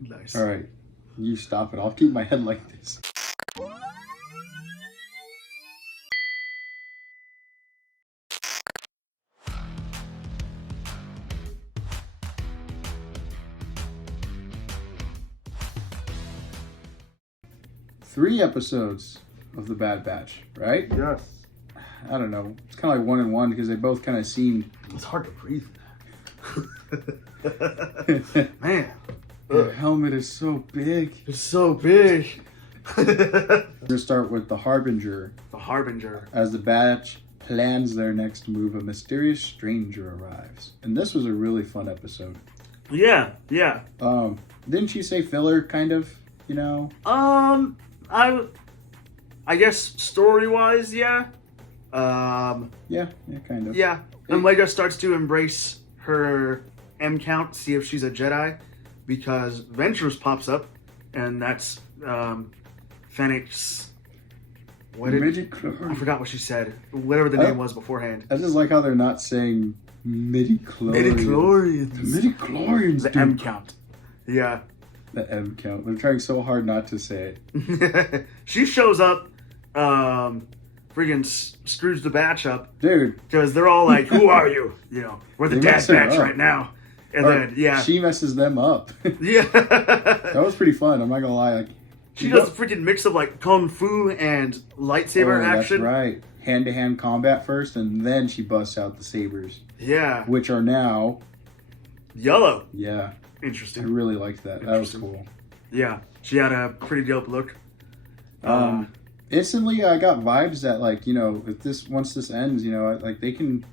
Nice. All right, you stop it. I'll keep my head like this. Three episodes of The Bad Batch, right? Yes. I don't know. It's kind of like 1 and 1 because they both kind of seem. It's hard to breathe. Man. The helmet is so big. It's so big. We're gonna start with the Harbinger. The Harbinger. As the Batch plans their next move, a mysterious stranger arrives, and this was a really fun episode. Yeah. Didn't she say filler? Kind of, you know. I guess story-wise, yeah. Yeah, kind of. Yeah. Omega starts to embrace her M count, see if she's a Jedi, because Ventress pops up, and that's Fennec's. I forgot what she said. Whatever the name was beforehand. I just like how they're not saying midi-chlorians. Midi-chlorians. The midi-chlorians. The M count. Yeah. The M count. They're trying so hard not to say it. She shows up, freaking screws the batch up. Dude. Because they're all like, who are you? You know, we're the Dad Batch right now. And then, yeah. She messes them up. Yeah. That was pretty fun. I'm not going to lie. Like, she does a freaking mix of like kung fu and lightsaber action. That's right. Hand-to-hand combat first, and then she busts out the sabers. Yeah. Which are now... yellow. Yeah. Interesting. I really liked that. That was cool. Yeah. She had a pretty dope look. Instantly, I got vibes that, like, you know, if once this ends, you know, like, they can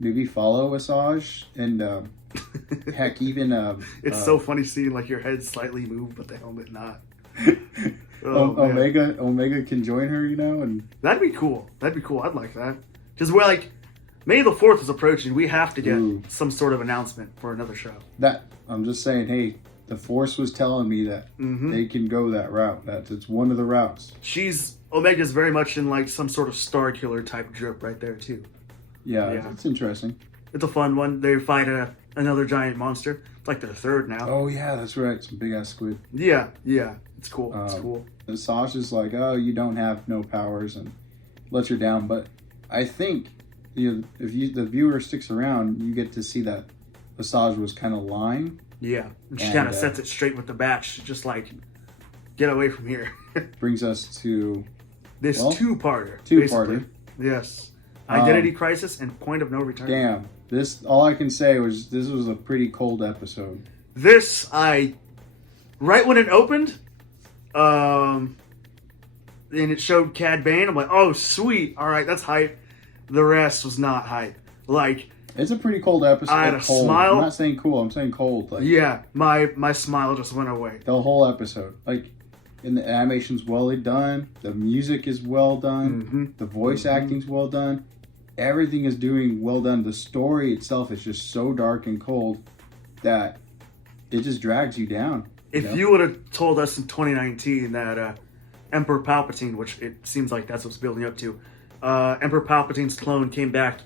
maybe follow Asajj and, heck, even... it's so funny seeing, like, your head slightly move, but the helmet not. Omega can join her, you know, and... That'd be cool. I'd like that. Because we're, like, May the 4th is approaching. We have to get some sort of announcement for another show. I'm just saying, hey, the Force was telling me that they can go that route. It's one of the routes. Omega's very much in like some sort of Star Killer type drip right there too. Yeah. It's interesting. It's a fun one. They fight another giant monster. It's like their third now. Oh yeah, that's right. Some big ass squid. Yeah. It's cool. It's cool. Asajj is like, oh, you don't have no powers and lets her down. But I think if the viewer sticks around, you get to see that Asajj was kind of lying. Yeah, and she kind of sets it straight with the batch. Just like, get away from here. Brings us to this two-parter. Two-parter. Yes. Identity crisis and point of no return. Damn. All I can say was this was a pretty cold episode. Right when it opened, and it showed Cad Bane, I'm like, oh, sweet. All right, that's hype. The rest was not hype. Like... It's a pretty cold episode. I had a cold. smile. I'm not saying cool. I'm saying cold. Like, yeah, my smile just went away. The whole episode. Like, and the animation's well done. The music is well done. The voice acting's well done. Everything is doing well done. The story itself is just so dark and cold that it just drags you down. If you would have told us in 2019 that Emperor Palpatine, which it seems like that's what's building up to, Emperor Palpatine's clone came back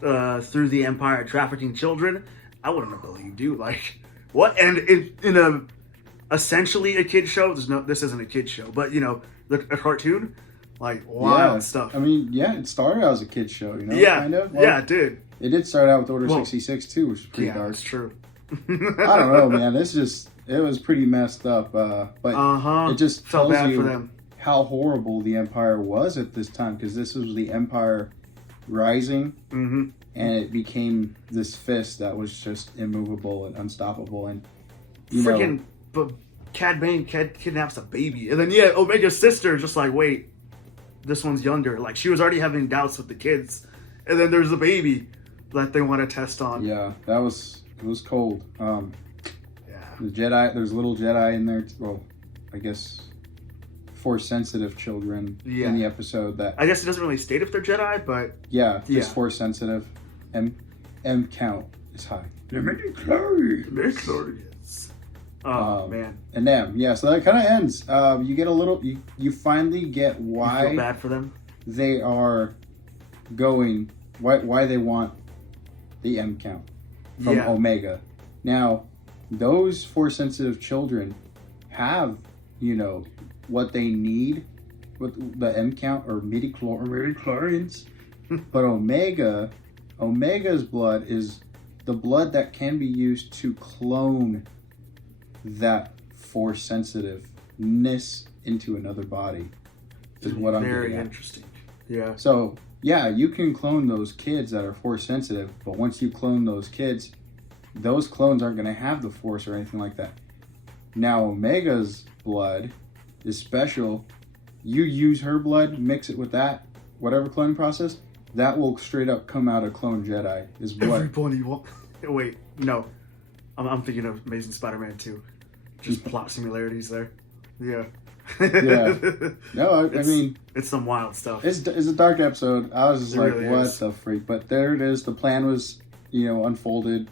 through the Empire trafficking children, I wouldn't have believed you. Like, what? And in essentially a kid show, this isn't a kid show, but you know, a cartoon, like wild stuff. I mean, it started out as a kid's show, you know? Yeah, kind of. It did. It did start out with Order 66 too, which was pretty dark. That's true. I don't know, man. It was pretty messed up, but it just felt tells bad you for them. How horrible the Empire was at this time, because this was the Empire rising, and it became this fist that was just immovable and unstoppable, and but Cad Bane kidnaps a baby, and then Omega's sister just like, wait, this one's younger. Like, she was already having doubts with the kids, and then there's a baby that they want to test on. Yeah, it was cold. The Jedi, there's little Jedi in there. Well, I guess Force-sensitive children in the episode. That I guess it doesn't really state if they're Jedi, but just Force-sensitive. M count is high. They're midichlorians. Oh man. And them, so that kind of ends. You get a little. You finally get why you feel bad for them. They are going. Why they want the M count from Omega. Now, those Force sensitive children have, what they need with the M count or midi-chlorians. But Omega's blood is the blood that can be used to clone that Force sensitiveness into another body. Is what I'm very getting at. interesting. Yeah. So yeah, you can clone those kids that are Force sensitive, but once you clone those kids, those clones aren't going to have the Force or anything like that. Now Omega's blood is special. You use her blood, mix it with that, whatever cloning process, that will straight up come out of Clone Jedi. Is what? Everybody wait, no. I'm thinking of Amazing Spider-Man 2. Just plot similarities there. Yeah. Yeah. No, I mean... It's some wild stuff. It's a dark episode. I was just It like, really what is. the freak? But there it is. The plan was, unfolded.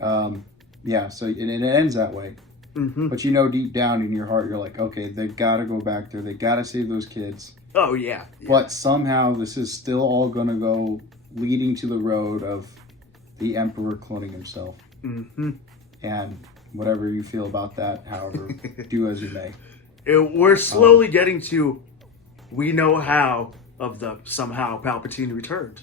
Yeah, so it ends that way. Mm-hmm. But deep down in your heart, you're like, okay, they gotta go back there. They gotta save those kids. Oh, yeah. But somehow this is still all gonna go leading to the road of the Emperor cloning himself. Mm-hmm. And whatever you feel about that, however, do as you may. We're slowly getting to we know how of the somehow Palpatine returned.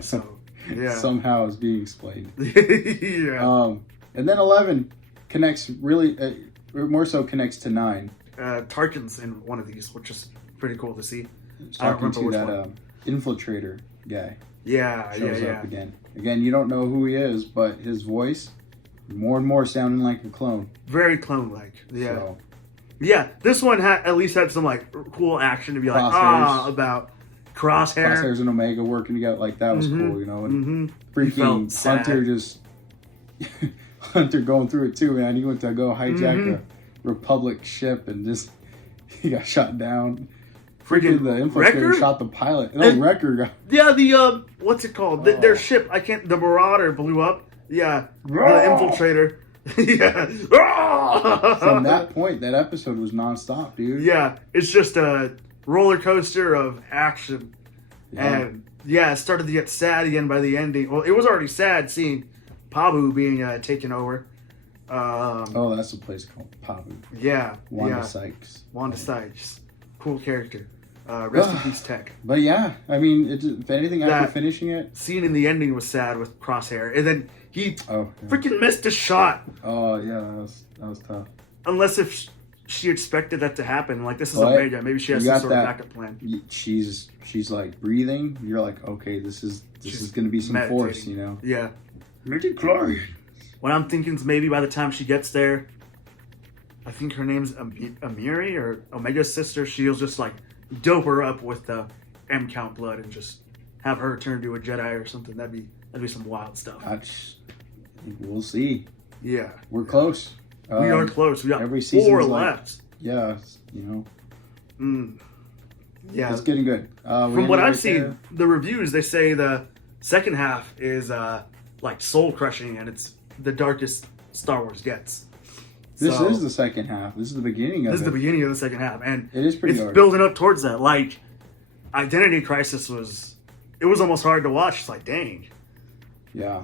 So, yeah. Somehow is being explained. Yeah. And then 11 connects really, more so connects to 9. Tarkin's in one of these, which is pretty cool to see. It's I don't talking to remember that infiltrator guy. Yeah, Shows yeah. up again. Again, you don't know who he is, but his voice, more and more sounding like a clone. Very clone-like. Yeah. So, Yeah, this one at least had some like cool action to be like, Crosshairs. About Crosshair. Crosshairs and Omega working together, like that was cool, And freaking Felt sad. Hunter just Hunter going through it too, man. He went to go hijack a Republic ship and just he got shot down. Freaking The infiltrator Wrecker? shot the pilot. No, Wrecker got Yeah, the what's it called? Their ship. The Marauder blew up. Yeah, the infiltrator. Yeah. from that point. That episode was nonstop, dude. Yeah, it's just a roller coaster of action, Yeah. and it started to get sad again by the ending. Well, it was already sad seeing Pabu being taken over. Oh, that's a place called Pabu. Yeah, Wanda Sykes. Wanda Sykes, cool character. Rest in peace, Tech. But yeah, I mean, if anything, after That finishing it, scene in the ending was sad with Crosshair, and then he freaking missed a shot. Oh yeah, that was tough. Unless if she expected that to happen, like this is But Omega, maybe she has you some got sort of that- backup plan. She's like breathing. You're like, okay, this is going to be some force, meditating. Yeah. Midi-chlorian. What I'm thinking is maybe by the time she gets there, I think her name's Amiri or Omega's sister. She'll just like dope her up with the M count blood and just have her turn to a Jedi or something. That'd be some wild stuff. We'll see. Yeah, We're close. we are close. We got every 4 season's like- left. Yeah, Yeah, it's getting good. from what I've seen, the reviews they say the second half is like soul crushing and it's the darkest Star Wars gets. This So- is the second half. This is the beginning of This it. is the beginning of the second half, and It is pretty it's dark. building up towards that. Like, Identity Crisis was almost hard to watch. It's like, dang. Yeah.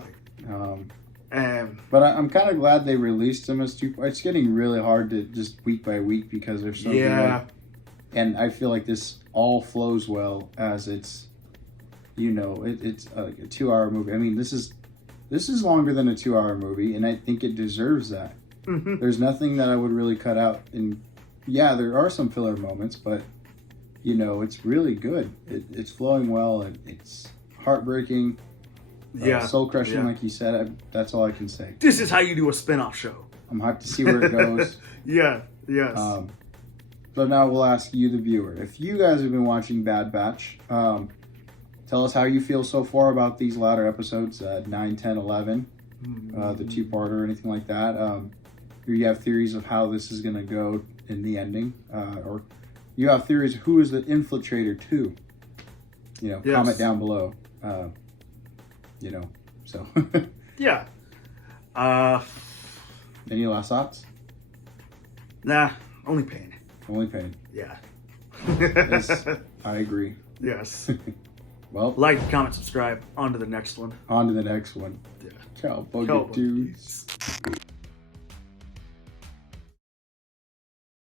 And But I'm kind of glad they released them as 2. It's getting really hard to just week by week because there's so yeah, good. And I feel like this all flows well as it's, it's like a 2-hour movie. I mean, this is longer than a 2-hour movie, and I think it deserves that. Mhm. There's nothing that I would really cut out. And yeah, there are some filler moments, but it's really good. It's flowing well, and it's heartbreaking. yeah. Soul crushing, yeah. like you said. That's all I can say. This is how you do a spin-off show. I'm hyped to see where it goes. Yeah, yes. But now we'll ask you, the viewer, if you guys have been watching Bad Batch, tell us how you feel so far about these latter episodes, 9, 10, 11, the 2-parter or anything like that. Do you have theories of how this is going to go in the ending? Or you have theories of who is the infiltrator to? Yes. Comment down below. So. Yeah. Any last thoughts? Nah, only pain. Only pain. Yeah. Yes, I agree. Yes. Well, Like, comment, subscribe. On to the next one. on to the next one. Yeah. Cowabunga Cowabunga dudes. dudes.